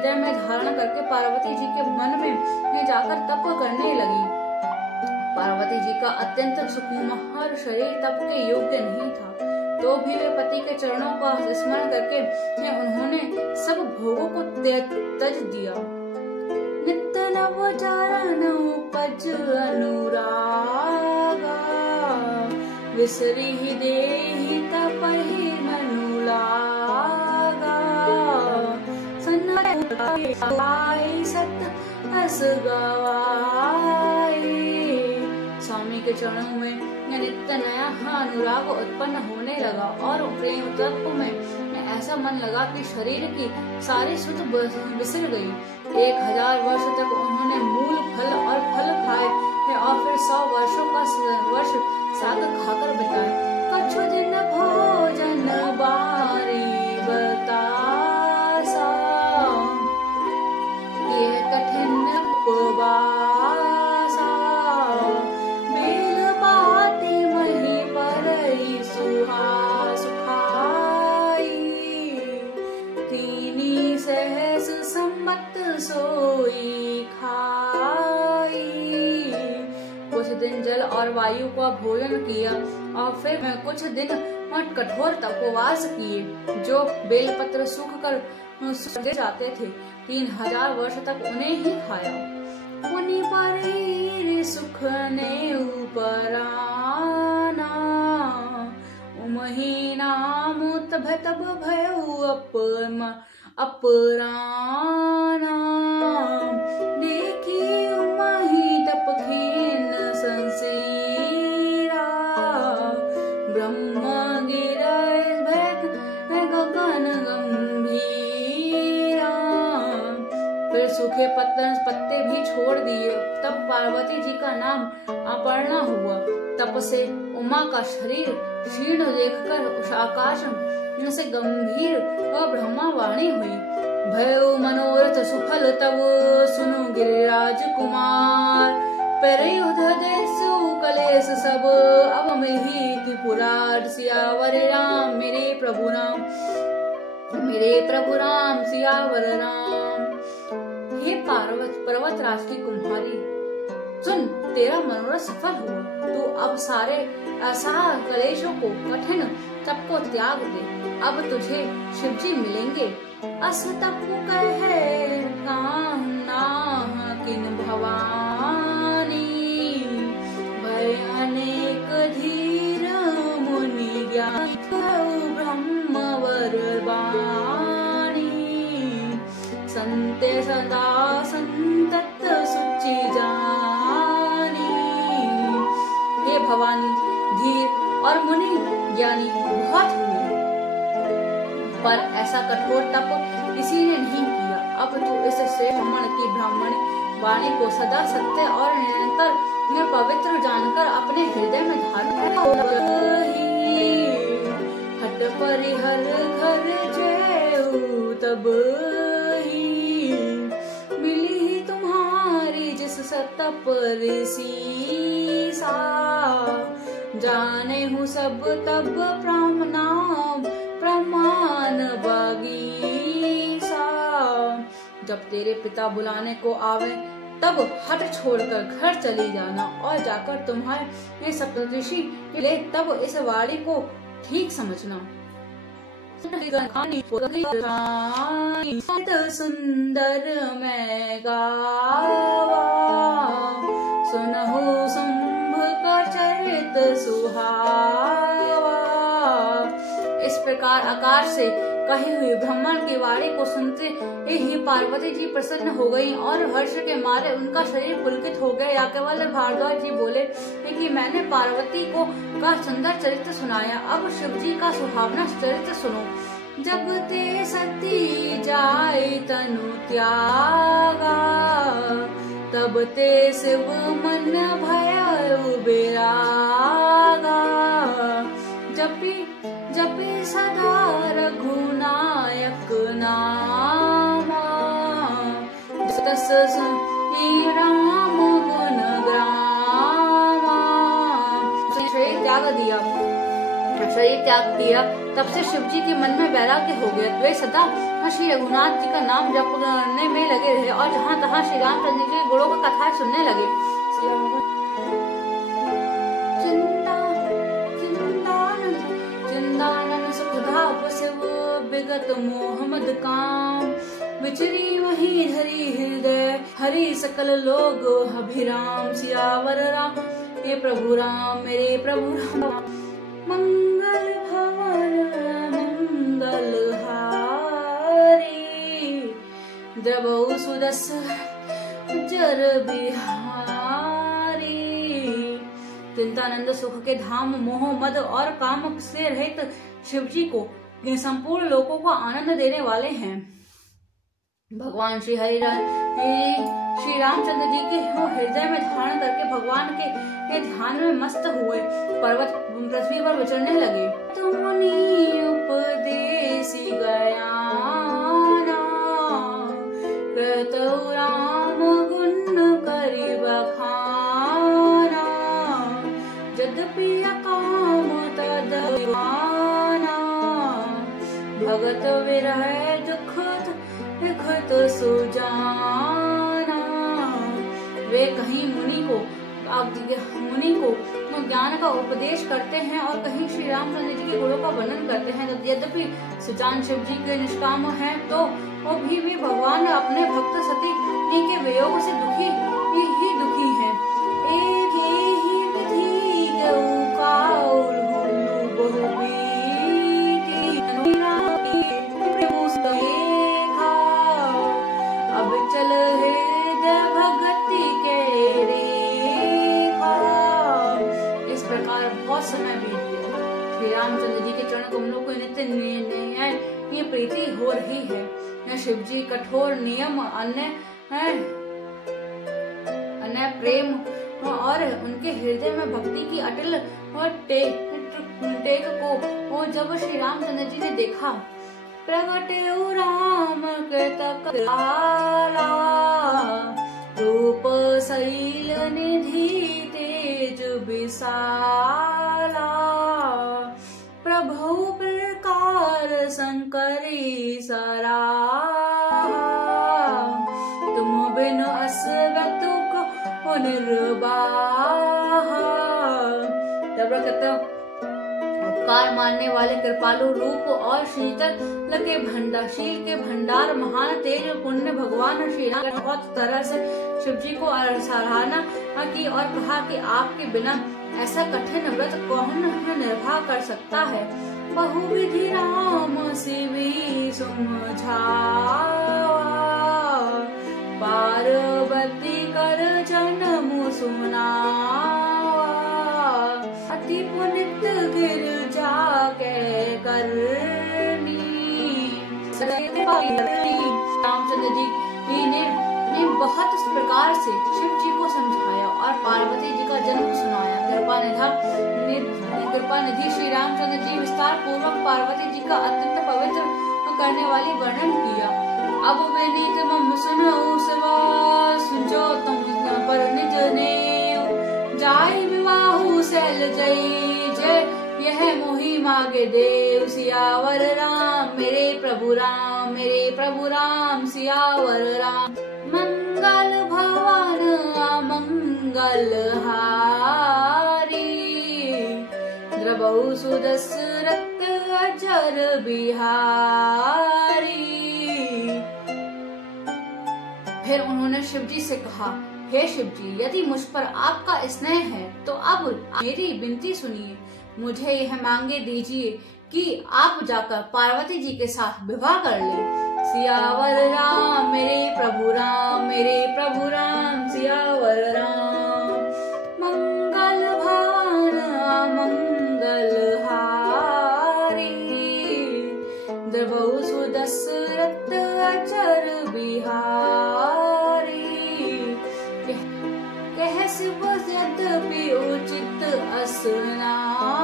हृदय में धारण करके पार्वती जी के मन में जाकर तप करने लगी। पार्वती जी का अत्यंत सुकुमार शरीर तप के योग्य नहीं था, तो भी वे पति के चरणों का स्मरण करके उन्होंने सब भोगों को त्यज दिया। नित्य नव चरण उपज अनुरागा, विसरी देहि तपहि मनु लागा। सन्नाई सत हस गवाई। स्वामी के चरणों में नित्य नया अनुराग उत्पन्न होने लगा और प्रेम तत्व में ऐसा मन लगा कि शरीर की सारी सुध बिसर गई। 1000 वर्ष तक उन्होंने मूल फल और फल खाए और फिर 100 वर्षों का वर्ष साग खाकर बिताए। कछु दिन भोजन बारी बतासा, ये कठिन उपवासा। बेल पाती मही परई सुहा सुखाई, तीनी सहस सम्मत सोई खाई। कुछ दिन जल और वायु का भोजन किया और फिर कुछ दिन कठोर तपोवास किए, जो बेलपत्र सूख कर जाते थे। 3000 वर्ष तक उन्हें ही खाया। मुनि परीर सुख ने उपराना, उमही नाम तब भयउ अपराना। देखी उमही तप खीन संसीरा, ब्रह्म गिरज गगन गंभीरा। फिर सूखे पत्ते भी छोड़ दिए। तब पार्वती जी का नाम अपर्णा हुआ। तप से उमा का शरीर क्षीण देखकर आकाश से गंभीर और ब्रह्मा वाणी हुई। भयो मनोरथ सुफल तब सुनो गिरिराज कुमार, परयुध देसु कलेश सब अब मिही त्रिपुरार। सियावर राम मेरे प्रभु राम सियावर राम। हे पर्वत राज की कुम्हारी, सुन, तेरा मनोरथ सफल हुआ। तू अब सारे असहा कलेशों को, कठिन तप को त्याग दे। अब तुझे शिवजी मिलेंगे। अस तप कहे कामना किन भवानी, भय अनेक धीर मुनि ज्ञानी। ब्रह्मवर बाणी, संते सदा संतत सुचि जानी। हे भवानी, धीर और मुनि ज्ञानी बहुत हुए, पर ऐसा कठोर तप किसी ने नहीं किया। अब तू इस श्रेष्ठ की ब्राह्मणी वाणी को सदा सत्य और निरंतर पवित्र जानकर अपने हृदय में धारण कर। हट परिहर घर जेऊ तब ही, मिली तुम्हारी जिस सतप ऋषि जाने हूँ सब तब प्रमाण बगीसा। जब तेरे पिता बुलाने को आवे तब हट छोड़कर घर चली जाना और जाकर तुम्हारे सप्तऋषि ले तब इस वाणी को ठीक समझना। सुंदर मैं गावा, सुनहु शुंभ का चरित सुहावा। इस प्रकार आकाश से कही हुई ब्राह्मण की वाणी को सुनते ही पार्वती जी प्रसन्न हो गयी और हर्ष के मारे उनका शरीर पुलकित हो गया। याज्ञवल्क्य भारद्वाज जी बोले कि मैंने पार्वती को का सुंदर चरित्र सुनाया, अब शिव जी का सुहावना चरित्र सुनो। जब ते सती जाय तनु त्यागा, तब ते शिव मन भय बेरागा। जपी सदा रघुनायक नामा, तस श्री राम गुण ग्रामा। शरीर त्याग दिया, तब से शिव जी के मन में वैराग्य हो गया। वे सदा श्री रघुनाथ जी का नाम जपने में लगे रहे और जहाँ तहाँ श्री रामचंद्र जी के गुणों का कथाएं सुनने लगे। चिंतानन सुखदा उपसव विगत मोहम्मद काम, विचरी वही धरी हृदय हरि सकल लोग अभिराम। सियावर राम ये प्रभु राम मेरे प्रभु राम, मंगल भवन मंगल हारी, द्रवौ सुदशरथ जर बिहारी। चिंतानंद सुख के धाम मोह मद और काम से रहित शिव जी को संपूर्ण लोकों को आनंद देने वाले हैं। भगवान श्री श्री रामचंद्र जी के हृदय में धारण करके भगवान के ध्यान में मस्त हुए पर्वत पृथ्वी पर विचरने लगे। तुमने उपदेसी गयाना, कृतौ राम गुण करि बखाना, यद्यपि अकाम तदभिमाना, भगत विरह दुखत सुजाना। वे कहीं मुनि को ज्ञान का उपदेश करते हैं और कहीं श्री रामचंद्र जी के गुणों का वर्णन करते हैं। यद्यपि सुजान शिव जी के निष्काम हैं तो वो भी भगवान अपने भक्त सती के वियोग से दुखी हैं। एक ही विधि गौ काउर अब चल हृदय भगति के रेखा। इस प्रकार बहुत समय बीत गया। श्री रामचंद्र जी के चरण कमलों को नित्य ये प्रीति हो रही है। यह शिव जी कठोर नियम अन्य प्रेम और उनके हृदय में भक्ति की अटल और टेक को जब श्री रामचंद्र जी ने देखा, प्रगटे राम कृतकलाला, रूप शैल निधि तेज विशाला, प्रभु प्रकार शंकरी सराहा, तुम बिन असगतुक निर्वाहा। उपकार मानने वाले कृपालु रूप और शीतल शील के भंडार महान तेज पुण्य भगवान श्री राम ने बहुत तरह से शिव जी को सराहना की और कहा कि आपके बिना ऐसा कठिन व्रत कौन निर्वाह कर सकता है। बहुविधि राम शिवी सुमझावा, पार्वती कर जन्म सुमनावा, अति पुनित गिरजा के करनी। रामचंद्र जी ने बहुत प्रकार से शिव जी को समझाया और पार्वती जी का जन्म सुनाया। कृपा निधि श्री रामचंद्र जी विस्तार पूर्वक पार्वती जी का अत्यंत पवित्र करने वाली वर्णन किया। अब विनीत मम सुनो सेवा, सुनजो तुम पर निज ने, जाय विवाहु शैल जय यह मोहि मागे देव। सियावर राम मेरे प्रभु राम मेरे प्रभु राम, सियावर राम। मंगल भवन मंगल हारी, द्रवौ सुदशरथ अजर बिहारी। फिर उन्होंने शिव जी से कहा, हे शिव जी, यदि मुझ पर आपका स्नेह है तो अब मेरी विनती सुनिए। मुझे यह मांगे दीजिए कि आप जाकर पार्वती जी के साथ विवाह कर लें। सियावर राम मेरे प्रभु राम मेरे प्रभु राम, सियावर राम। मंगल भवन मंगल हारी, द्रवौ सुदशरथ अजर बिहारी। कह शिव यद्यपि उचित असनाही,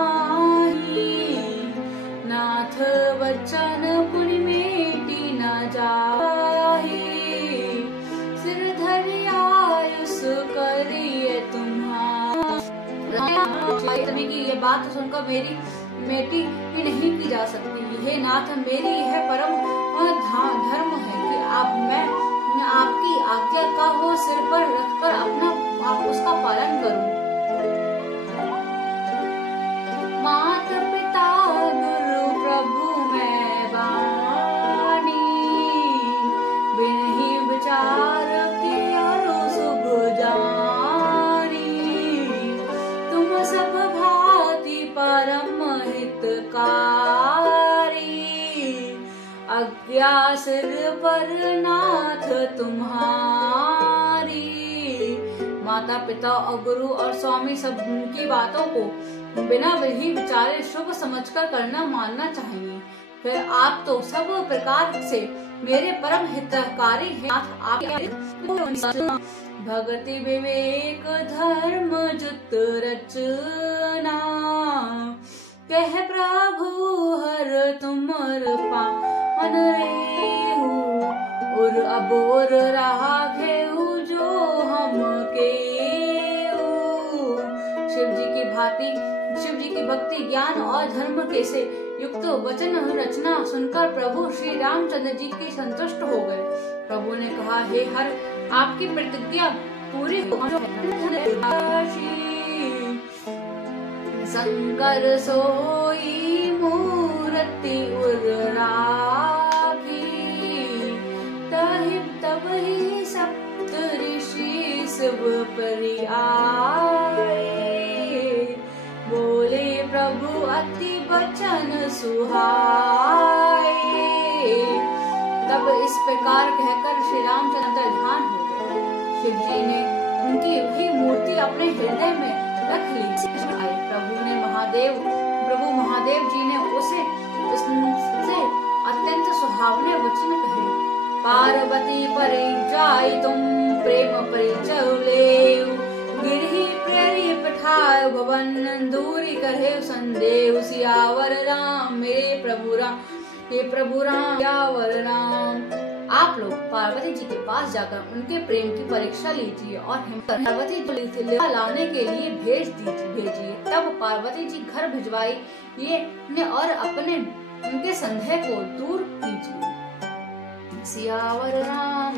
नाथ वचन पुनि मेटी न जाही। सिर धरि आयुष करिए तुम्हारा, की ये बात सुनकर मेरी मेटी ही नहीं की जा सकती। हे नाथ, मेरी यह परम धर्म है कि मैं आपकी आज्ञा का वो सिर पर रखकर उसका पालन करूं। माता पिता गुरु प्रभु मैं बानी, बिन ही विचार किया शुभ जानी। तुम सब भांति परम हितकारी, आज्ञा सिर पर नाथ तुम्हारी। माता पिता और गुरु और स्वामी सब की बातों को बिना ही विचारे शुभ समझकर करना मानना चाहिए। फिर आप तो सब प्रकार से मेरे परम हितकारी हैं। भक्ति विवेक धर्म जुत रचना, कह प्रभु हर तुमर पावन रेहु। और अब और राघे जो हम के शिव जी की भक्ति ज्ञान और धर्म के से युक्त वचन रचना सुनकर प्रभु श्री रामचंद्र जी के संतुष्ट हो गए। प्रभु ने कहा, हे हर, आपकी प्रतिज्ञा पूरी हो। शंकर सोई मूर्ति उर राखी, तब ही सप्त ऋषि शिव परि आए। बोले प्रभु अति वचन सुहाए। तब इस प्रकार कहकर श्री रामचंद्र ध्यान हो गए। शिव जी ने उनकी वही मूर्ति अपने हृदय में रख ली। प्रभु महादेव जी ने उससे अत्यंत सुहावने वचन कहे। पार्वती परि जाई तुम प्रेम परिचय लेऊ, गिरहि प्रेरी पठाय भवन दूरी कहे संदेह। सियावर राम मेरे प्रभु राम, हे प्रभु राम सियावर राम। आप लोग पार्वती जी के पास जाकर उनके प्रेम की परीक्षा लीजिए और पार्वती जी लाने के लिए भेजिए। तब पार्वती जी घर भिजवाइए और उनके संदेह को दूर कीजिए। सियावर राम